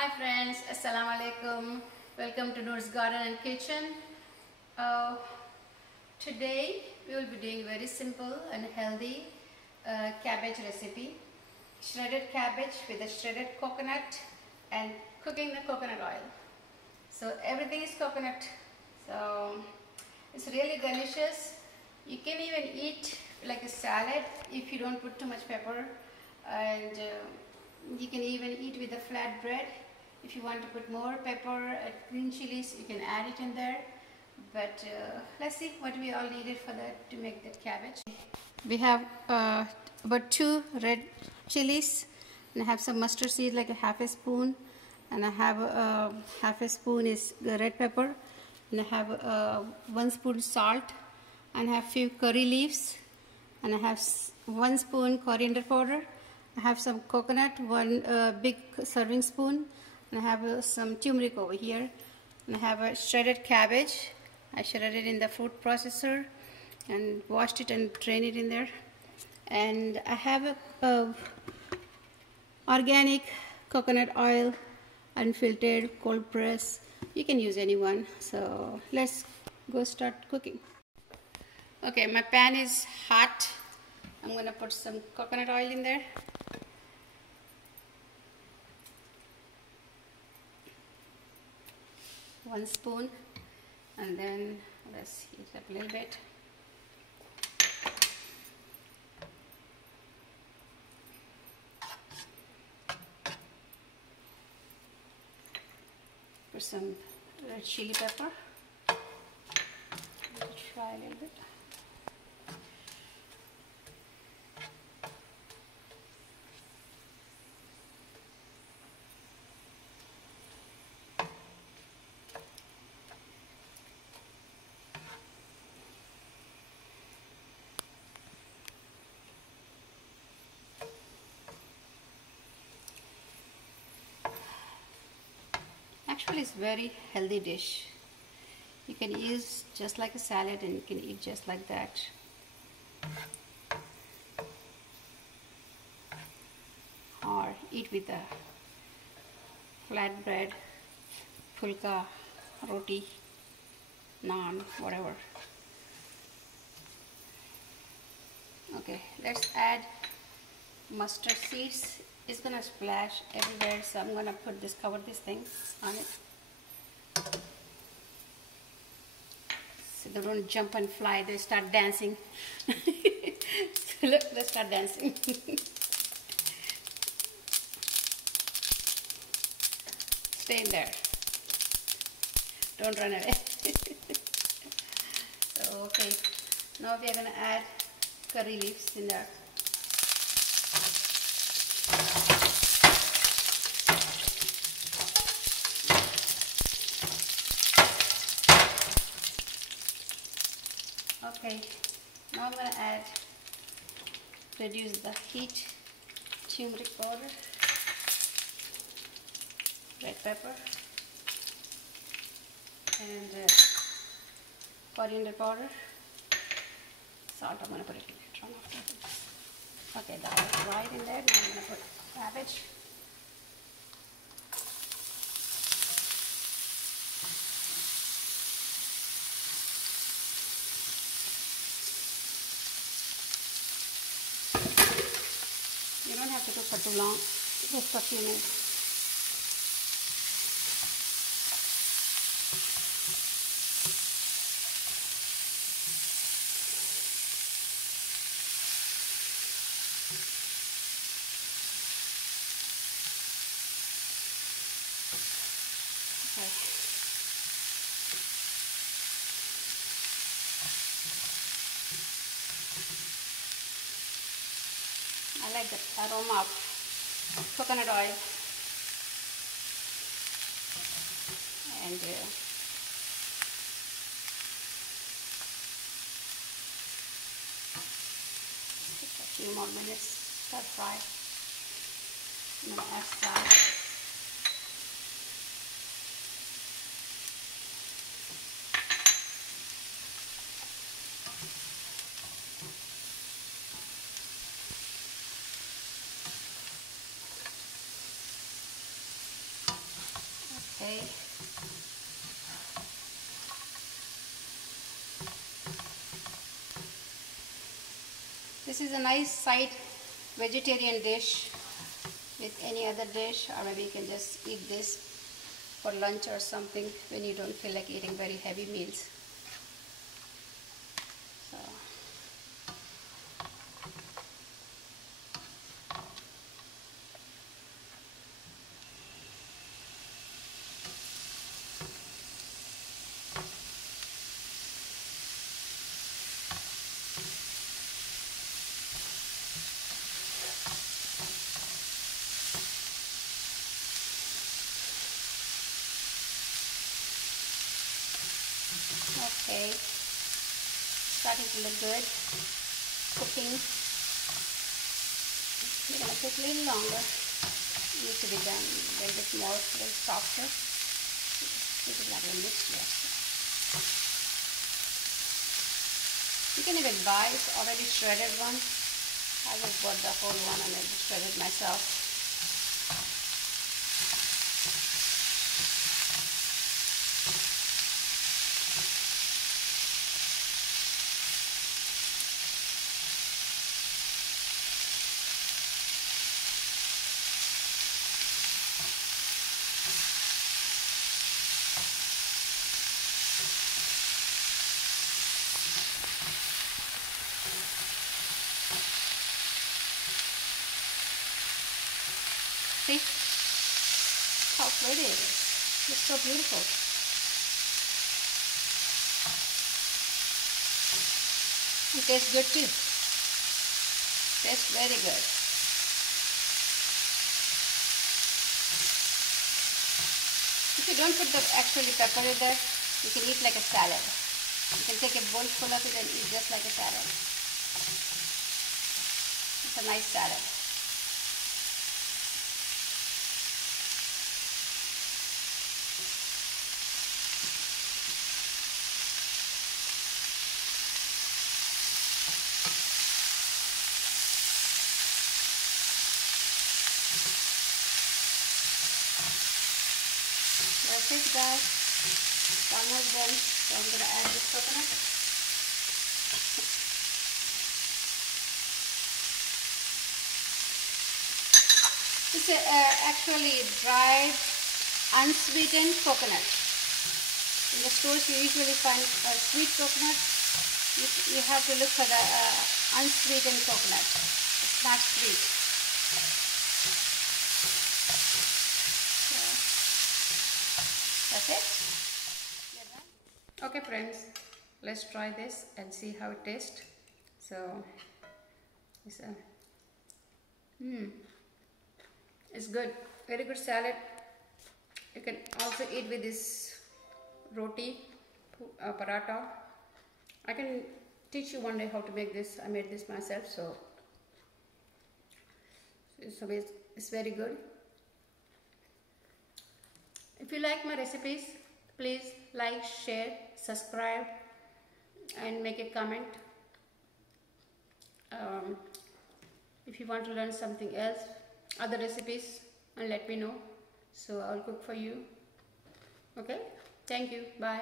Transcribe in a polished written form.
Hi friends, Assalamu alaikum. Welcome to Noor's Garden and Kitchen. Today we will be doing very simple and healthy cabbage recipe. Shredded cabbage with a shredded coconut and cooking the coconut oil. So everything is coconut. So it's really delicious. You can even eat like a salad if you don't put too much pepper, and you can even eat with the flat bread. If you want to put more pepper and green chilies, you can add it in there. But let's see what we all needed for that to make that cabbage. We have about 2 red chilies, and I have some mustard seed, like a half a spoon, and I have half a spoon is red pepper, and I have 1 spoon salt, and I have few curry leaves, and I have 1 spoon coriander powder. I have some coconut, 1 big serving spoon, and I have some turmeric over here, and I have a shredded cabbage. I shredded it in the food processor and washed it and drained it in there. And I have a organic coconut oil, unfiltered, cold press. You can use any one. So let's go start cooking. Okay, my pan is hot. I'm gonna put some coconut oil in there. One spoon, and then let's heat it up a little bit. Put some red chili pepper. Let it fry a little bit. Actually, it's very healthy dish. You can use just like a salad, and you can eat just like that. Or eat with a flat bread, pulka, roti, naan, whatever. Okay, let's add mustard seeds. It's gonna splash everywhere, so I'm gonna cover this thing on it, so they don't jump and fly. They start dancing. So look, they start dancing. Stay in there. Don't run away. So okay, now we are gonna add curry leaves in there. Okay, now I'm going to reduce the heat, turmeric powder, red pepper, and coriander powder. Salt, I'm going to put it later on after this. Okay, that is right in there. Now I'm going to put cabbage. You don't have to cook for too long, just a few minutes. Okay. I like the aroma of coconut oil, and a few more minutes, stir fry. I'm going to add salt. Okay. This is a nice side vegetarian dish with any other dish, or maybe you can just eat this for lunch or something when you don't feel like eating very heavy meals. So, okay, starting to look good. Cooking. It's going to take a little longer. Needs to be done a little bit more, a little softer. Keep it like a mixed yes. You can even buy already shredded one. I just bought the whole one and I just shredded myself. See how pretty it is. It's so beautiful. It tastes good too. Tastes very good. If you don't put the actually pepper in there, you can eat like a salad. You can take a bowl full of it and eat just like a salad. It's a nice salad. That's it, guys. It's almost done. So I'm going to add this coconut. It's actually dried unsweetened coconut. In the stores you usually find sweet coconut. You have to look for the unsweetened coconut. It's not sweet. That's it. Okay friends, let's try this and see how it tastes. So it's good, very good salad. You can also eat with this roti, paratha. I can teach you one day how to make this. I made this myself, so it's very good. If you like my recipes, please like, share, subscribe and make a comment. If you want to learn something else, other recipes, and let me know. So I'll cook for you. Okay? Thank you. Bye.